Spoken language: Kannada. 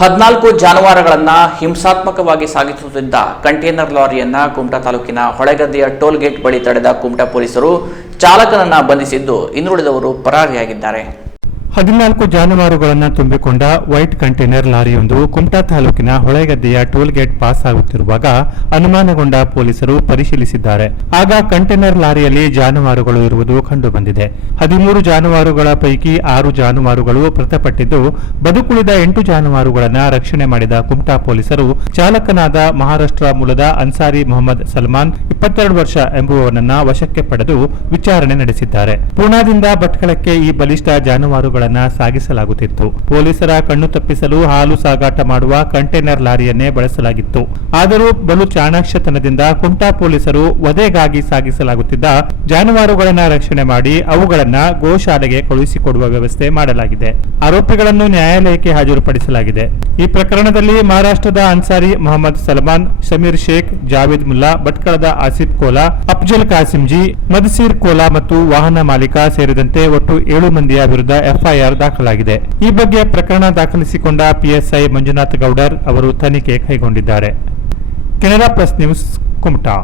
14 ಜಾನುವಾರುಗಳನ್ನು ಹಿಂಸಾತ್ಮಕವಾಗಿ ಸಾಗಿಸುತ್ತಿದ್ದ ಕಂಟೈನರ್ ಲಾರಿಯನ್ನ ಕುಮಟಾ ತಾಲೂಕಿನ ಹೊಳೆಗದ್ದೆಯ ಟೋಲ್ ಗೇಟ್ ಬಳಿ ತಡೆದ ಕುಮಟಾ ಪೊಲೀಸರು ಚಾಲಕನನ್ನ ಬಂಧಿಸಿದ್ದು ಇನ್ನುಳಿದವರು ಪರಾರಿಯಾಗಿದ್ದಾರೆ. 14 ಜಾನುವಾರುಗಳನ್ನು ತುಂಬಿಕೊಂಡ ವೈಟ್ ಕಂಟೈನರ್ ಲಾರಿಯೊಂದು ಕುಮಟಾ ತಾಲೂಕಿನ ಹೊಳೆಗದ್ದೆಯ ಟೋಲ್ ಗೇಟ್ ಪಾಸ್ ಆಗುತ್ತಿರುವಾಗ ಅನುಮಾನಗೊಂಡ ಪೊಲೀಸರು ಪರಿಶೀಲಿಸಿದ್ದಾರೆ. ಆಗ ಕಂಟೈನರ್ ಲಾರಿಯಲ್ಲಿ ಜಾನುವಾರುಗಳು ಇರುವುದು ಕಂಡುಬಂದಿದೆ. 13 ಜಾನುವಾರುಗಳ ಪೈಕಿ 6 ಜಾನುವಾರುಗಳು ಮೃತಪಟ್ಟಿದ್ದು, ಬದುಕುಳಿದ 8 ಜಾನುವಾರುಗಳನ್ನು ರಕ್ಷಣೆ ಮಾಡಿದ ಕುಮಟಾ ಪೊಲೀಸರು ಚಾಲಕನಾದ ಮಹಾರಾಷ್ಟ್ರ ಮೂಲದ ಅನ್ಸಾರಿ ಮೊಹಮ್ಮದ್ ಸಲ್ಮಾನ್ 22 ವರ್ಷ ಎಂಬುವವನನ್ನ ವಶಕ್ಕೆ ಪಡೆದು ವಿಚಾರಣೆ ನಡೆಸಿದ್ದಾರೆ. ಪೂನಾದಿಂದ ಭಟ್ಕಳಕ್ಕೆ ಈ ಬಲಿಷ್ಠ ಜಾನುವಾರುಗಳ ಸಾಗಿಸಲಾಗುತ್ತಿತ್ತು. ಪೊಲೀಸರ ಕಣ್ಣು ತಪ್ಪಿಸಲು ಹಾಲು ಸಾಗಾಟ ಮಾಡುವ ಕಂಟೈನರ್ ಲಾರಿಯನ್ನೇ ಬಳಸಲಾಗಿತ್ತು. ಆದರೂ ಬಲು ಚಾಣಾಕ್ಷತನದಿಂದ ಕುಮಟಾ ಪೊಲೀಸರು ವಧೆಗಾಗಿ ಸಾಗಿಸಲಾಗುತ್ತಿದ್ದ ಜಾನುವಾರುಗಳನ್ನು ರಕ್ಷಣೆ ಮಾಡಿ ಅವುಗಳನ್ನು ಗೋಶಾಲೆಗೆ ಕಳುಹಿಸಿಕೊಡುವ ವ್ಯವಸ್ಥೆ ಮಾಡಲಾಗಿದೆ. ಆರೋಪಿಗಳನ್ನು ನ್ಯಾಯಾಲಯಕ್ಕೆ ಹಾಜರುಪಡಿಸಲಾಗಿದೆ. ಈ ಪ್ರಕರಣದಲ್ಲಿ ಮಹಾರಾಷ್ಟ್ರದ ಅನ್ಸಾರಿ ಮೊಹಮ್ಮದ್ ಸಲ್ಮಾನ್, ಶಮೀರ್ ಶೇಖ್, ಜಾವೇದ್ ಮುಲ್ಲಾ, ಭಟ್ಕಳದ ಆಸಿಫ್ ಕೋಲಾ, ಅಫ್ಜಲ್ ಕಾಸಿಂಜಿ, ಮದಸೀರ್ ಕೋಲಾ ಮತ್ತು ವಾಹನ ಮಾಲೀಕ ಸೇರಿದಂತೆ ಒಟ್ಟು 7 ಮಂದಿಯ ವಿರುದ್ಧ ಎಫ್ಐಆರ್ ದಾಖಲಾಗಿದೆ. ಈ ಬಗ್ಗೆ ಪ್ರಕರಣ ದಾಖಲಿಸಿಕೊಂಡ ಪಿಎಸ್ಐ ಮಂಜುನಾಥ್ ಗೌಡರ್ ಅವರು ತನಿಖೆ ಕೈಗೊಂಡಿದ್ದಾರೆ. Canara plus news, Kumta.